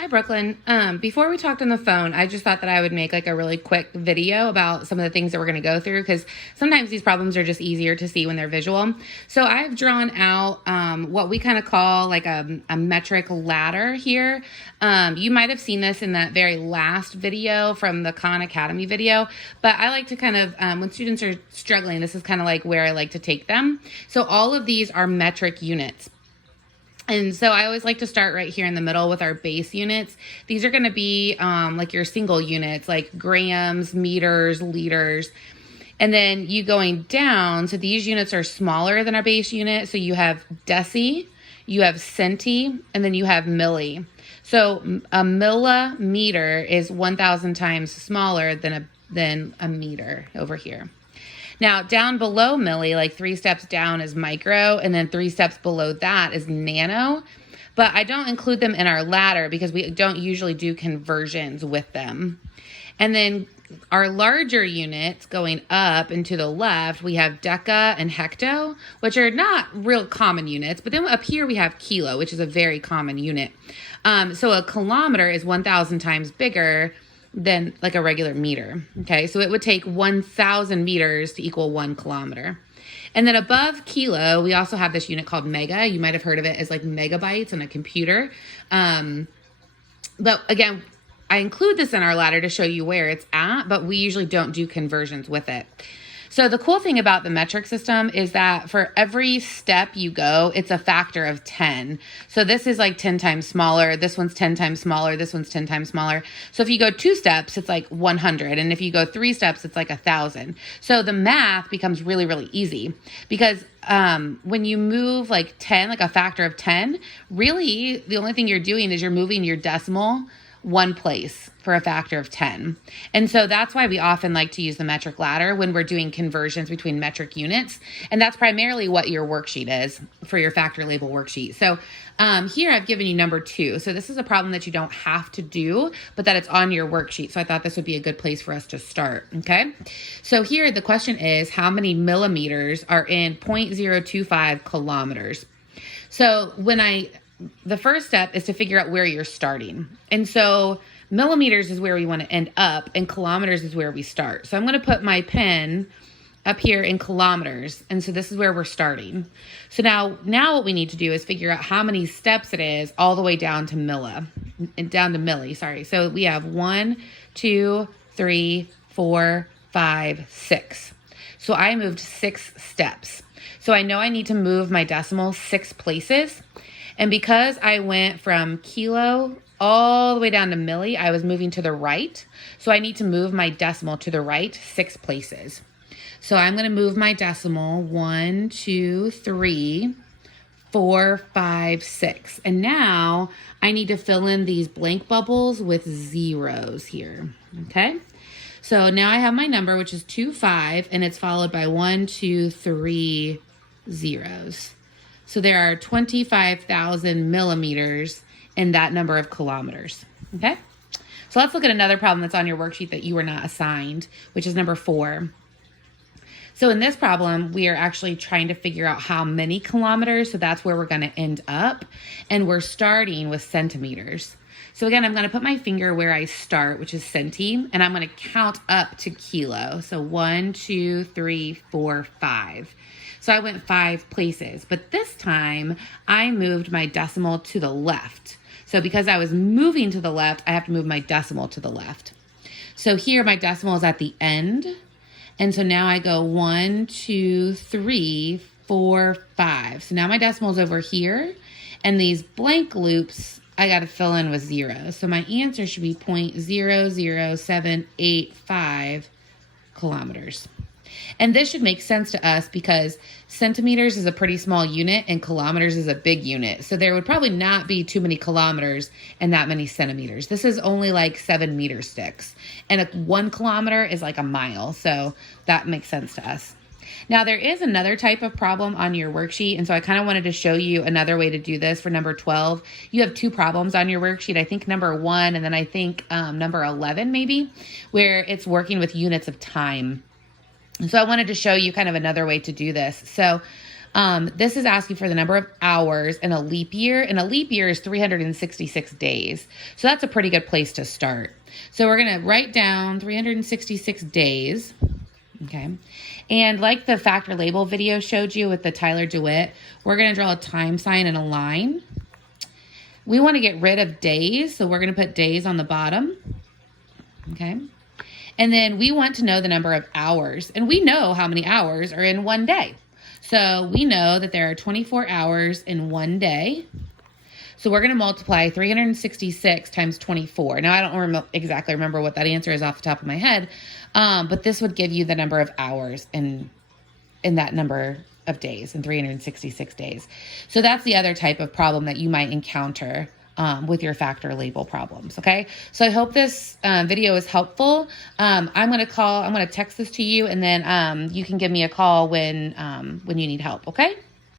Hi, Brooklyn. Before we talked on the phone, I just thought that I would make like a really quick video about some of the things that we're going to go through because sometimes these problems are just easier to see when they're visual. So I've drawn out what we kind of call like a metric ladder here. You might have seen this in that very last video from the Khan Academy video, but I like to kind of, when students are struggling, this is kind of like where I like to take them. So all of these are metric units. And so I always like to start right here in the middle with our base units. These are going to be like your single units, like grams, meters, liters. And then you going down, so these units are smaller than our base unit. So you have deci, you have centi, and then you have milli. So a millimeter is 1,000 times smaller than a meter over here. Now, down below milli, like 3 steps down is micro, and then 3 steps below that is nano. But I don't include them in our ladder because we don't usually do conversions with them. And then our larger units going up and to the left, we have deca and hecto, which are not real common units. But then up here we have kilo, which is a very common unit. So a kilometer is 1,000 times bigger than like a regular meter. Okay, so it would take 1,000 meters to equal 1 kilometer. And then above kilo, we also have this unit called mega. You might have heard of it as like megabytes on a computer. But again, I include this in our ladder to show you where it's at, but we usually don't do conversions with it. So the cool thing about the metric system is that for every step you go, it's a factor of 10. So this is like 10 times smaller. This one's 10 times smaller. This one's 10 times smaller. So if you go 2 steps, it's like 100. And if you go 3 steps, it's like 1,000. So the math becomes really, really easy because when you move like 10, like a factor of 10, really the only thing you're doing is you're moving your decimal one place for a factor of 10. And so that's why we often like to use the metric ladder when we're doing conversions between metric units. And that's primarily what your worksheet is for your factor label worksheet. So here I've given you number 2. So this is a problem that you don't have to do, but that it's on your worksheet. So I thought this would be a good place for us to start. Okay. So here the question is, how many millimeters are in 0.025 kilometers? So the first step is to figure out where you're starting. And so millimeters is where we want to end up and kilometers is where we start. So I'm going to put my pen up here in kilometers. And so this is where we're starting. So now what we need to do is figure out how many steps it is all the way down to milli, sorry. So we have 1, 2, 3, 4, 5, 6. So I moved 6 steps. So I know I need to move my decimal 6 places. And because I went from kilo all the way down to milli, I was moving to the right. So I need to move my decimal to the right 6 places. So I'm going to move my decimal 1, 2, 3, 4, 5, 6. And now I need to fill in these blank bubbles with zeros here. Okay. So now I have my number, which is 25, and it's followed by 1, 2, 3 zeros. So there are 25,000 millimeters in that number of kilometers, okay? So let's look at another problem that's on your worksheet that you were not assigned, which is number 4. So in this problem, we are actually trying to figure out how many kilometers, so that's where we're gonna end up, and we're starting with centimeters. So again, I'm gonna put my finger where I start, which is centi, and I'm gonna count up to kilo. So 1, 2, 3, 4, 5. So I went 5 places, but this time I moved my decimal to the left. So because I was moving to the left, I have to move my decimal to the left. So here my decimal is at the end. And so now I go 1, 2, 3, 4, 5. So now my decimal is over here, and these blank loops I got to fill in with zeros. So my answer should be 0.00785 kilometers. And this should make sense to us because centimeters is a pretty small unit and kilometers is a big unit. So there would probably not be too many kilometers and that many centimeters. This is only like 7 meter sticks. And 1 kilometer is like a mile. So that makes sense to us. Now there is another type of problem on your worksheet. And so I kind of wanted to show you another way to do this for number 12. You have 2 problems on your worksheet. I think number 1 and then I think number 11 maybe, where it's working with units of time. So I wanted to show you kind of another way to do this. So This is asking for the number of hours in a leap year, and a leap year is 366 days. So that's a pretty good place to start. So we're going to write down 366 days. Okay. And like the factor label video showed you with the Tyler DeWitt, we're going to draw a time sign and a line. We want to get rid of days, so we're going to put days on the bottom. Okay. And then we want to know the number of hours, and we know how many hours are in one day. So we know that there are 24 hours in one day. So we're going to multiply 366 times 24. Now, I don't exactly remember what that answer is off the top of my head, but this would give you the number of hours in that number of days, in 366 days. So that's the other type of problem that you might encounter with your factor label problems. Okay. So I hope this video is helpful. I'm going to text this to you, and then you can give me a call when you need help. Okay.